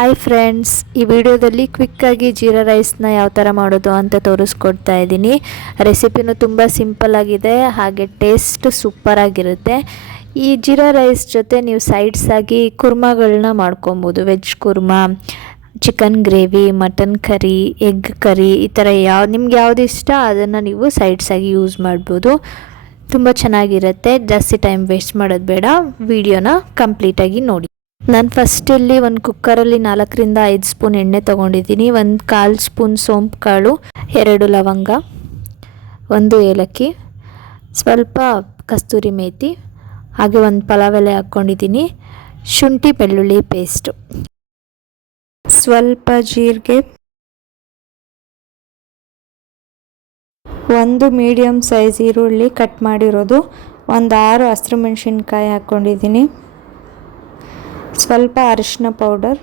Hi friends, ಈ ವಿಡಿಯೋದಲ್ಲಿ ಕ್ವಿಕ್ಕಾಗಿ ಜೀರಾ ರೈಸ್ನ ಯಾವ ಥರ ಮಾಡೋದು ಅಂತ ತೋರಿಸ್ಕೊಡ್ತಾ ಇದ್ದೀನಿ. ರೆಸಿಪಿನೂ ತುಂಬ ಸಿಂಪಲ್ ಆಗಿದೆ, ಹಾಗೆ ಟೇಸ್ಟ್ ಸೂಪರ್ ಆಗಿರುತ್ತೆ. ಈ ಜೀರಾ ರೈಸ್ ಜೊತೆ ನೀವು ಸೈಡ್ಸ್ ಆಗಿ ಕುರ್ಮಾಗಳನ್ನ ಮಾಡ್ಕೊಬೋದು. Veg kurma, chicken gravy, mutton curry, egg curry, ಈ ಥರ ನಿಮ್ಗೆ ಯಾವುದು ಇಷ್ಟ ಅದನ್ನು ನೀವು ಸೈಡ್ಸ್ ಆಗಿ ಯೂಸ್ ಮಾಡ್ಬೋದು. ತುಂಬ ಚೆನ್ನಾಗಿರುತ್ತೆ. ಜಾಸ್ತಿ ಟೈಮ್ ವೇಸ್ಟ್ ಮಾಡೋದು ಬೇಡ. ವಿಡಿಯೋನ ಕಂಪ್ಲೀಟಾಗಿ ನೋಡಿ. ನಾನು ಫಸ್ಟ್ ಇಲ್ಲಿ ಒಂದು ಕುಕ್ಕರಲ್ಲಿ 4ರಿಂದ 5 ಸ್ಪೂನ್ ಎಣ್ಣೆ ತೊಗೊಂಡಿದ್ದೀನಿ. 1/4 ಸ್ಪೂನ್ ಸೋಂಪು ಕಾಳು, 2 ಲವಂಗ, 1 ಏಲಕ್ಕಿ, ಸ್ವಲ್ಪ ಕಸ್ತೂರಿ ಮೇಥಿ, ಹಾಗೆ 1 ಪಲಾವ್ ಎಲೆ ಹಾಕ್ಕೊಂಡಿದ್ದೀನಿ. ಶುಂಠಿ ಬೆಳ್ಳುಳ್ಳಿ ಪೇಸ್ಟು, ಸ್ವಲ್ಪ ಜೀರಿಗೆ, 1 ಮೀಡಿಯಮ್ ಸೈಜ್ ಈರುಳ್ಳಿ ಕಟ್ ಮಾಡಿರೋದು, 6 ಹಸಿರು ಮೆಣಸಿನ್ಕಾಯಿ ಹಾಕ್ಕೊಂಡಿದ್ದೀನಿ, ಸ್ವಲ್ಪ ಅರಿಶಿನ ಪೌಡರ್.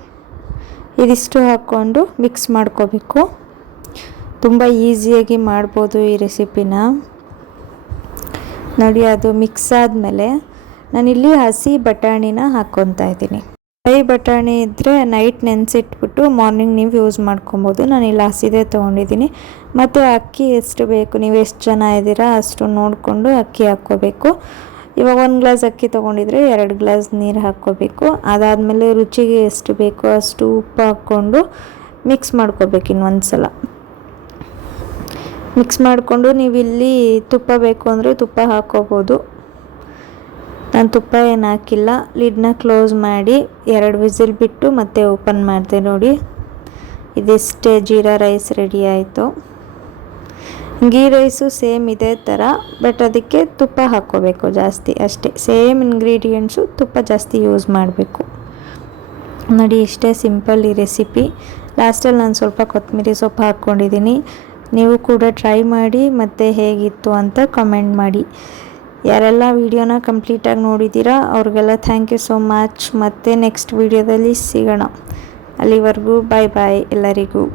ಇದಿಷ್ಟು ಹಾಕ್ಕೊಂಡು ಮಿಕ್ಸ್ ಮಾಡ್ಕೋಬೇಕು. ತುಂಬ ಈಸಿಯಾಗಿ ಮಾಡ್ಬೋದು ಈ ರೆಸಿಪಿನ. ನೋಡಿ, ಅದು ಮಿಕ್ಸ್ ಆದಮೇಲೆ ನಾನಿಲ್ಲಿ ಹಸಿ ಬಟಾಣಿನ ಹಾಕ್ಕೊತಾ ಇದ್ದೀನಿ. ಹಸಿ ಬಟಾಣಿ ಇದ್ದರೆ ನೈಟ್ ನೆನೆಸಿಟ್ಬಿಟ್ಟು ಮಾರ್ನಿಂಗ್ ನೀವು ಯೂಸ್ ಮಾಡ್ಕೊಬೋದು. ನಾನಿಲ್ಲಿ ಹಸಿದೇ ತೊಗೊಂಡಿದ್ದೀನಿ. ಮತ್ತು ಅಕ್ಕಿ ಎಷ್ಟು ಬೇಕು, ನೀವು ಎಷ್ಟು ಜನ ಇದ್ದೀರಾ ಅಷ್ಟು ನೋಡಿಕೊಂಡು ಅಕ್ಕಿ ಹಾಕ್ಕೋಬೇಕು. ಇವಾಗ 1 ಗ್ಲಾಸ್ ಅಕ್ಕಿ ತೊಗೊಂಡಿದ್ರೆ 2 ಗ್ಲಾಸ್ ನೀರು ಹಾಕ್ಕೋಬೇಕು. ಅದಾದಮೇಲೆ ರುಚಿಗೆ ಎಷ್ಟು ಬೇಕೋ ಅಷ್ಟು ಉಪ್ಪು ಹಾಕ್ಕೊಂಡು ಮಿಕ್ಸ್ ಮಾಡ್ಕೋಬೇಕು. ಇನ್ನೊಂದು ಸಲ ಮಿಕ್ಸ್ ಮಾಡಿಕೊಂಡು ನೀವಿಲ್ಲಿ ತುಪ್ಪ ಬೇಕು ಅಂದರೆ ತುಪ್ಪ ಹಾಕ್ಕೋಬೋದು. ನಾನು ತುಪ್ಪ ಏನು ಹಾಕಿಲ್ಲ. ಲಿಡ್ನ ಕ್ಲೋಸ್ ಮಾಡಿ 2 ವಿಸಿಲ್ ಬಿಟ್ಟು ಮತ್ತೆ ಓಪನ್ ಮಾಡಿದೆ. ನೋಡಿ, ಇದಿಷ್ಟೇ ಜೀರಾ ರೈಸ್ ರೆಡಿ ಆಯಿತು. ಗೀ ರೈಸು ಸೇಮ್ ಇದೇ ಥರ, ಬಟ್ ಅದಕ್ಕೆ ತುಪ್ಪ ಹಾಕ್ಕೋಬೇಕು ಜಾಸ್ತಿ, ಅಷ್ಟೇ. ಸೇಮ್ ಇಂಗ್ರೀಡಿಯೆಂಟ್ಸು, ತುಪ್ಪ ಜಾಸ್ತಿ ಯೂಸ್ ಮಾಡಬೇಕು. ನೋಡಿ, ಇಷ್ಟೇ ಸಿಂಪಲ್ ಈ ರೆಸಿಪಿ. ಲಾಸ್ಟಲ್ಲಿ ನಾನು ಸ್ವಲ್ಪ ಕೊತ್ತಂಬರಿ ಸೊಪ್ಪು ಹಾಕ್ಕೊಂಡಿದ್ದೀನಿ. ನೀವು ಕೂಡ ಟ್ರೈ ಮಾಡಿ ಮತ್ತು ಹೇಗಿತ್ತು ಅಂತ ಕಮೆಂಟ್ ಮಾಡಿ. ಯಾರೆಲ್ಲ ವಿಡಿಯೋನ ಕಂಪ್ಲೀಟಾಗಿ ನೋಡಿದ್ದೀರಾ ಅವ್ರಿಗೆಲ್ಲ ಥ್ಯಾಂಕ್ ಯು ಸೋ ಮಚ್. ಮತ್ತು ನೆಕ್ಸ್ಟ್ ವಿಡಿಯೋದಲ್ಲಿ ಸಿಗೋಣ. ಅಲ್ಲಿವರೆಗೂ ಬಾಯ್ ಬಾಯ್ ಎಲ್ಲರಿಗೂ.